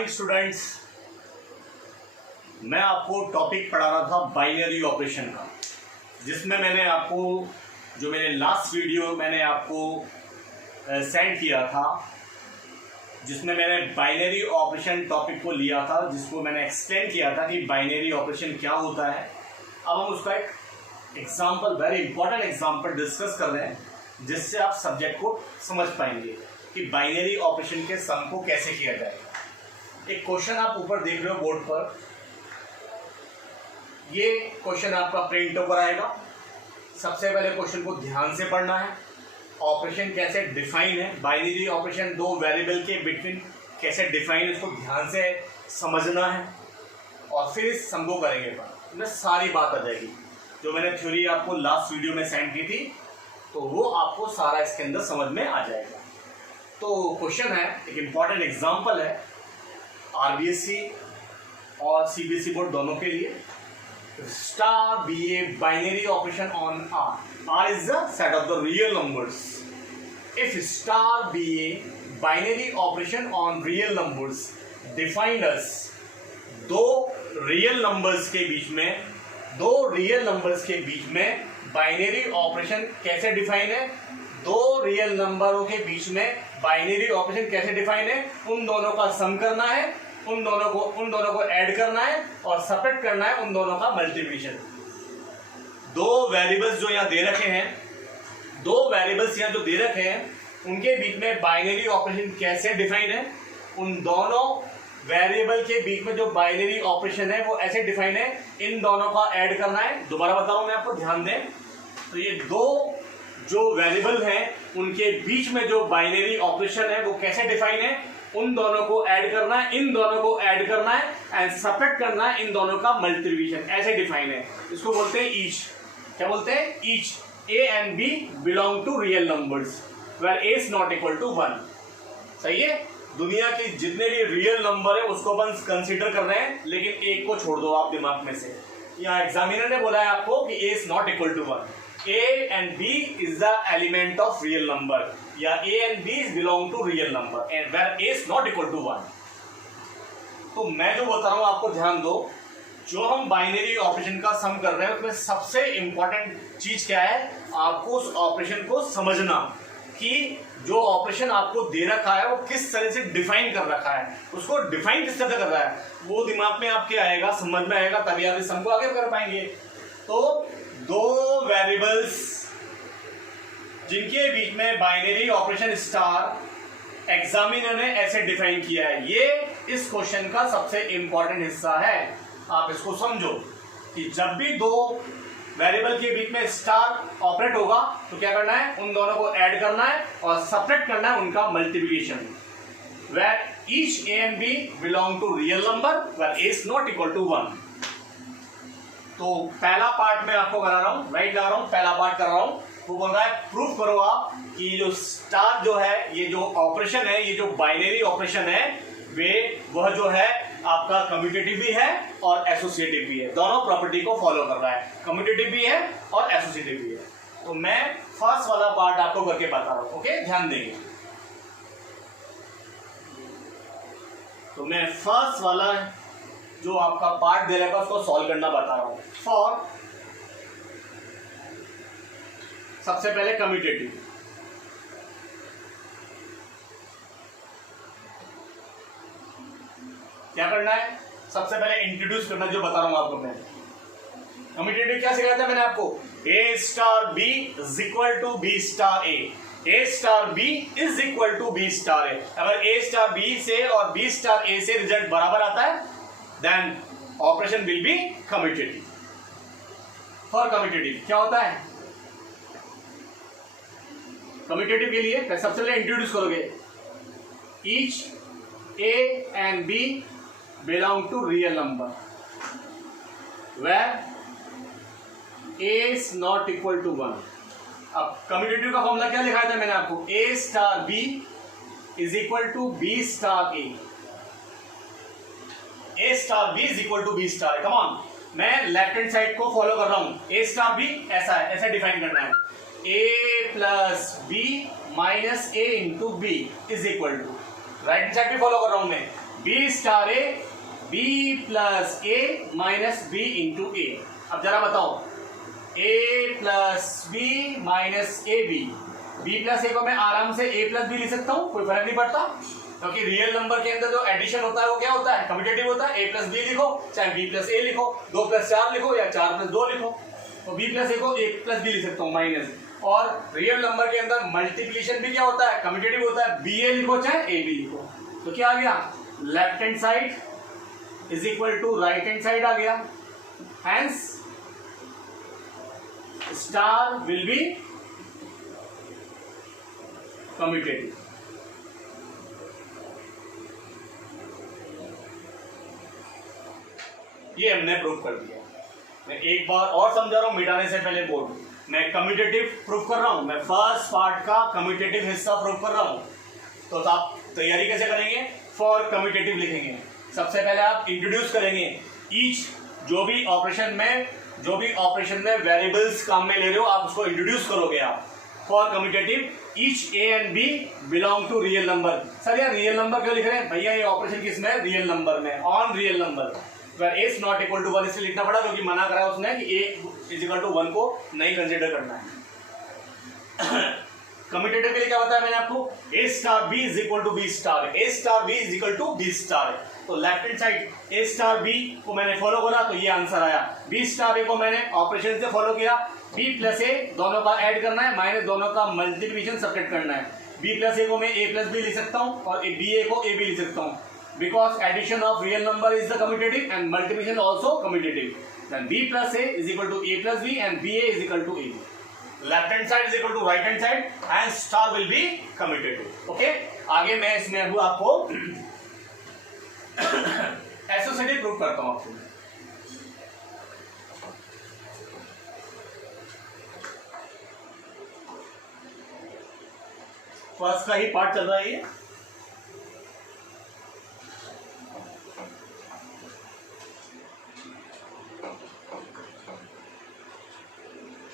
Morning students. मैं आपको topic पढ़ा रहा था बाइनरी ऑपरेशन का, जिसमें मैंने आपको जो मेरे लास्ट वीडियो मैंने आपको सेंड किया था, जिसमें मैंने बाइनरी ऑपरेशन टॉपिक को लिया था, जिसको मैंने एक्सप्लेन किया था कि बाइनरी ऑपरेशन क्या होता है। अब हम उसका एक example, very important example discuss कर रहे हैं, जिससे आप सब्जेक्ट को समझ पाएंगे कि बाइनरी ऑपरेशन के सम को कैसे किया जाएगा। एक क्वेश्चन आप ऊपर देख रहे हो बोर्ड पर, ये क्वेश्चन आपका प्रिंट ओवर आएगा। सबसे पहले क्वेश्चन को ध्यान से पढ़ना है। ऑपरेशन कैसे डिफाइन है, बाइनरी ऑपरेशन दो वेरिएबल के बिटवीन कैसे डिफाइन है, इसको ध्यान से समझना है और फिर इस सम को करेंगे। इसमें सारी बात आ जाएगी, जो मैंने थ्योरी आपको लास्ट वीडियो में सेंड की थी, तो वो आपको सारा इसके अंदर समझ में आ जाएगा। तो क्वेश्चन है, एक इंपॉर्टेंट एग्जांपल है आरबीएससी और सीबीएसई बोर्ड दोनों के लिए। Star B a binary operation on R. R is the set of the real numbers. If star B a binary operation on real numbers defined as. दो real numbers के बीच में binary operation कैसे define है, दो real नंबरों के बीच में binary operation कैसे डिफाइन है, उन दोनों का सम करना है, उन दोनों को ऐड करना है और सेपरेट करना है उन दोनों का मल्टीप्लिकेशन। दो वेरिएबल्स जो यहाँ दे रखे हैं, उनके बीच में बाइनरी ऑपरेशन कैसे डिफाइन है, उन दोनों वेरिएबल के बीच में जो बाइनरी ऑपरेशन है वो ऐसे डिफाइन है, इन दोनों का ऐड करना है। दोबारा बता रहा हूं मैं आपको, ध्यान दें। तो ये दो जो वेरिएबल हैं उनके बीच में जो बाइनरी ऑपरेशन है वो कैसे डिफाइन है, उन दोनों को ऐड करना है, इन दोनों को ऐड करना है एंड सेपरेट करना है इन दोनों का मल्टीप्लिकेशन, ऐसे डिफाइन है। इसको बोलते हैं ईच। क्या बोलते हैं? Each. A and B belong to real numbers where A is not equal to 1। सही है? दुनिया के जितने भी रियल नंबर है उसको अपन कंसीडर कर रहे हैं, लेकिन एक को छोड़ दो आप दिमाग में से। यहाँ एग्जामिनर ने बोला है आपको कि A is not equal to 1। A and B is the element of real number, या A and B belong to real number and where A is not equal to 1। तो मैं जो बता रहा हूं आपको ध्यान दो, जो हम बाइनरी ऑपरेशन का सम कर रहे हैं उसमें सबसे इंपॉर्टेंट चीज क्या है, आपको उस ऑपरेशन को समझना कि जो ऑपरेशन आपको दे रखा है वो किस तरह से डिफाइन कर रखा है, उसको डिफाइन किस तरह कर रहा है वो दिमाग में आपके आएगा, समझ में आएगा, तभी आप इस सम को आगे कर पाएंगे। तो दो वेरिएबल्स जिनके बीच में बाइनरी ऑपरेशन स्टार एग्जामिनर ने ऐसे डिफाइन किया है, ये इस क्वेश्चन का सबसे इंपॉर्टेंट हिस्सा है। आप इसको समझो कि जब भी दो वेरिएबल के बीच में स्टार ऑपरेट होगा तो क्या करना है, उन दोनों को ऐड करना है और सेपरेट करना है उनका multiplication. Where each A and B belong to real number where A is not equal to 1। तो पहला पार्ट मैं आपको करा रहा हूं, राइट ला रहा हूं, पहला पार्ट कर रहा हूं। वो बोल रहा है प्रूफ करो आप कि जो स्टार जो है, ये जो ऑपरेशन है, ये जो बाइनरी ऑपरेशन है, वह जो है आपका कम्यूटेटिव भी है और एसोसिएटिव भी है। दोनों प्रॉपर्टी को फॉलो कर रहा है, कम्यूटेटिव भी है और एसोसिएटिव भी है। तो मैं फर्स्ट वाला पार्ट आपको करके बता रहा हूं, ओके, ध्यान देंगे। तो मैं फर्स्ट वाला जो आपका पार्ट दे रखा है उसको सॉल्व करना बता रहा हूं। फॉर सबसे पहले कम्यूटेटिव, क्या करना है, सबसे पहले इंट्रोड्यूस करना, जो बता रहा हूं आपको मैं। कम्यूटेटिव क्या सिखाया था मैंने आपको, A star B is equal to B star A. A star B is equal to B star A. अगर ए स्टार बी से और बी स्टार ए से रिजल्ट बराबर आता है, then operation will be commutative। For commutative क्या होता है, commutative के लिए सबसे पहले इंट्रोड्यूस करोगे, each A and B belong to real number where A is not equal to 1। अब commutative का फॉर्मूला क्या लिखाया था मैंने आपको, A star B is equal to B star A। A star B is equal to B star. Come on, मैं left hand side को follow कर रहा हूं। A स्टार B ऐसा है, ऐसा डिफाइन करना है, A plus B minus A into B is equal to, right hand side भी फॉलो कर रहा हूं मैं, B star A B plus A minus B into A. अब जरा बताओ, A plus B minus A B, B plus A को मैं आराम से ए प्लस बी लिख सकता हूं, कोई फर्क नहीं पड़ता, क्योंकि रियल नंबर के अंदर जो एडिशन होता है वो क्या होता है, कम्यूटेटिव होता है। ए प्लस बी लिखो चाहे बी प्लस ए लिखो, 2 प्लस 4 लिखो या 4 प्लस 2 लिखो, तो बी प्लस ए को ए प्लस बी लिख सकता हूँ माइनस। और रियल नंबर के अंदर मल्टीप्लिकेशन भी क्या होता है, कम्यूटेटिव होता है, बी ए लिखो चाहे ए बी लिखो। तो क्या आ गया, left hand side is equal to right hand side आ गया, hence star will be commutative. ये हमने प्रूफ कर दिया। मैं एक बार और समझा रहा हूं मिटाने से पहले बोर्ड, मैं कम्यूटेटिव प्रूफ कर रहा हूं, मैं फर्स्ट पार्ट का कम्यूटेटिव हिस्सा प्रूफ कर रहा हूं। तो आप तैयारी कैसे करेंगे, फॉर कम्यूटेटिव लिखेंगे। सबसे पहले आप इंट्रोड्यूस करेंगे ईच, जो भी ऑपरेशन में वेरिएबल्स काम में ले रहे हो आप उसको इंट्रोड्यूस करोगे आप। For commutative each A and B belong to real number. Sir यार रियल नंबर क्यों लिख रहे हैं भैया, ये ऑपरेशन किसमें, रियल नंबर में, ऑन रियल नंबर। अगर a is not equal to 1 इसलिए लिखना पड़ा क्योंकि मना करा उसने कि a is equal to 1 को नहीं कंसीडर करना है। कम्यूटेटिव के लिए क्या बताया मैंने आपको, a star b is equal to b star, a star b is equal to b star. तो left hand side a star b को मैंने फॉलो करा तो ये आंसर आया, b स्टार a को मैंने ऑपरेशन से फॉलो किया, b प्लस a दोनों का ऐड करना है माइनस दोनों का मल्टीप्लिकेशन सब्ट्रैक्ट करना है। b प्लस a को मैं a प्लस b लिख सकता हूँ और b a को a b लिख सकता हूँ, because addition of real number is the commutative and multiplication also commutative. Then b plus a is equal to a plus b and ba is equal to ab. Left hand side is equal to right hand side and star will be commutative. Okay? आगे मैं इसमें अब आपको associative proof करता हूं आपको। First का ही part चल रहा है ये।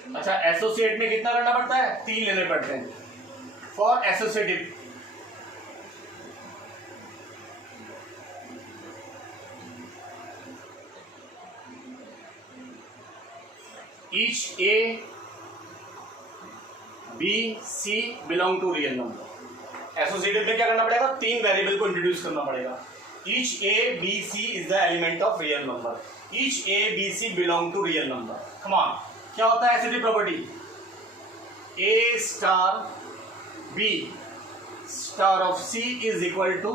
अच्छा, एसोसिएट में कितना करना पड़ता है, 3 लेने पड़ते हैं। For associative each A B C belong to real number. Associative में क्या करना पड़ेगा, 3 वेरिएबल को इंट्रोड्यूस करना पड़ेगा। Each A B C is the element of real number, each A B C belong to real number. Come on, क्या होता है associative property, A star B star of C is equal to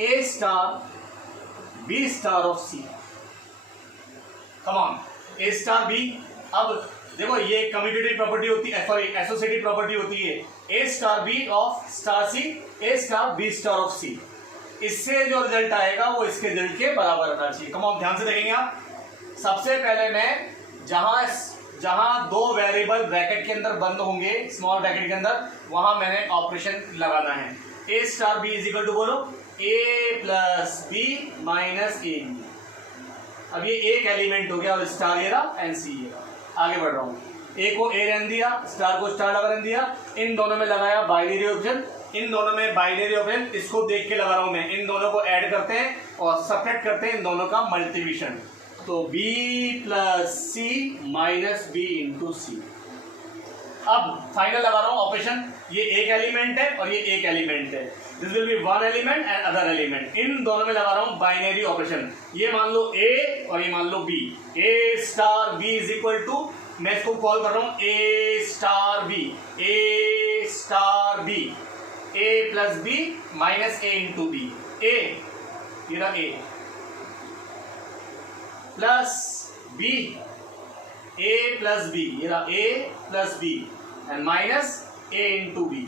A star B star of C. Come on, A star B. अब देखो ये commutative property होती है, sorry associative property होती है, A star B of star C A star B star of C. इससे जो result आएगा वो इसके रिजल्ट के बराबर रहना चाहिए। कम ऑन, ध्यान से देखेंगे आप। सबसे पहले मैं जहां 2 वेरिएबल ब्रैकेट के अंदर बंद होंगे, स्मॉल ब्रैकेट के अंदर, वहां मैंने ऑपरेशन लगाना है। A star B is equal to बोलो A plus B minus A B. अब ये एक एलिमेंट हो गया और स्टार ये रहा एंड सी ये रहा। आगे बढ़ रहा हूं, ए को ए रहने दिया, स्टार को स्टार लगा रहने दिया, इन दोनों में लगाया बाइनरी ऑप्शन, इन दोनों में बाइनरी ऑप्शन, इसको देख के लगा रहा हूं मैं। इन दोनों को ऐड करते हैं और सब्ट्रैक्ट करते हैं इन दोनों का मल्टीप्लिकेशन, तो b plus C minus B into सी। अब फाइनल लगा रहा हूं ऑपरेशन, ये एक एलिमेंट है और ये एक एलिमेंट है, this will be one element and other element. इन दोनों में लगा रहा हूं बाइनरी ऑपरेशन, ये मान लो a और ये मान लो b, a star b is equal to, मैं इसको कॉल कर रहा हूं a star b, a star b, a plus b minus a into b, a ये रहा a plus b, a plus b ये रहा a plus b and minus a into b,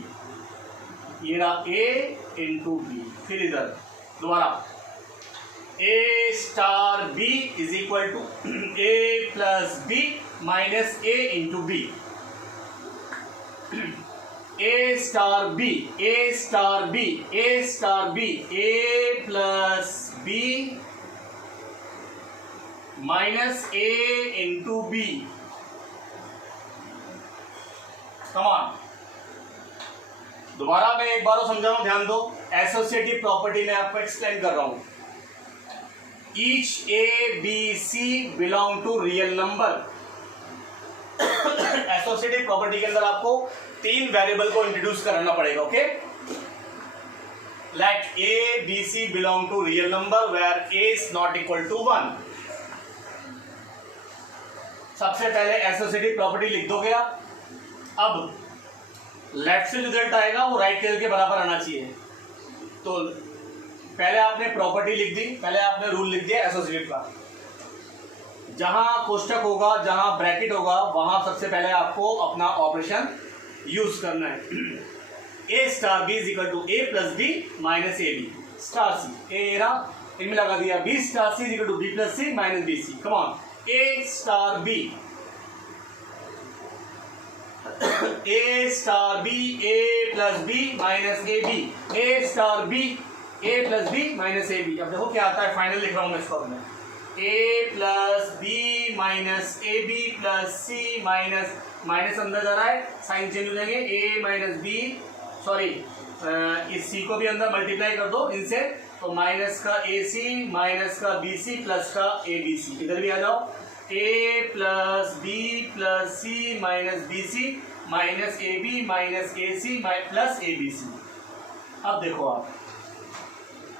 ये रहा a इंटू b। फिर इधर दोबारा a star b is equal to a plus b minus a into b, a star b, a star b, a star b, a plus b minus a into b। Come on, दोबारा मैं एक बार समझा रहा हूं, ध्यान दो। एसोसिएटिव प्रॉपर्टी में आपको एक्सप्लेन कर रहा हूं। each A, B, C belong to real number. Associative property के अंदर आपको 3 वेरिएबल को इंट्रोड्यूस करना पड़ेगा. Okay, let A, B, C belong to real number where A is not equal to 1. सबसे पहले एसोसिएटिव प्रॉपर्टी लिख दोगे आप. अब लेफ्ट से रिजल्ट आएगा वो राइट टेल के बराबर आना चाहिए. तो पहले आपने प्रॉपर्टी लिख दी, पहले आपने रूल लिख दिया एसोसिएटिव का. जहां कोष्टक होगा, जहां ब्रैकेट होगा, वहां सबसे पहले आपको अपना ऑपरेशन यूज करना है. A star B is equal to A plus B minus A B star C. ए रहा, इनमें लगा दिया B star C is equal to B plus C minus B C. Come on, A star B, A star B, A plus B minus A B, A star B, A plus B minus A B. अब देखो क्या आता है, final लिख रहा हूं मैं इसको. मैं A plus B minus A B plus C minus minus अंदर जा रहा है, साइन चेंज हो जाएंगे. ए माइनस बी, सॉरी इस सी को भी अंदर मल्टीप्लाई कर दो इनसे, तो माइनस का ए सी माइनस का बी सी प्लस का ए बी सी. इधर भी आ जाओ, A plus B plus C minus B C minus A B minus A C plus A B C. अब देखो आप,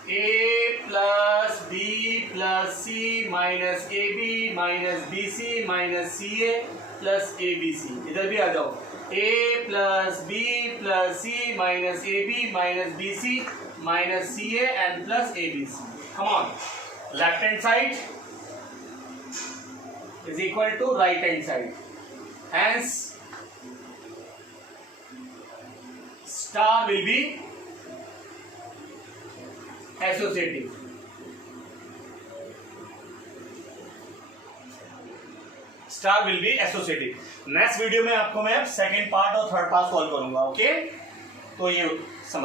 A plus B plus C minus A B minus B C minus C A plus A B C. इधर भी आ जाओ, A plus B plus C minus A B minus B C minus C A and plus A B C. Come on, left hand side is equal to right hand side. Hence, star will be associative. Star will be associative. Next video में आपको मैं second part और third part solve करूंगा. Okay, तो ये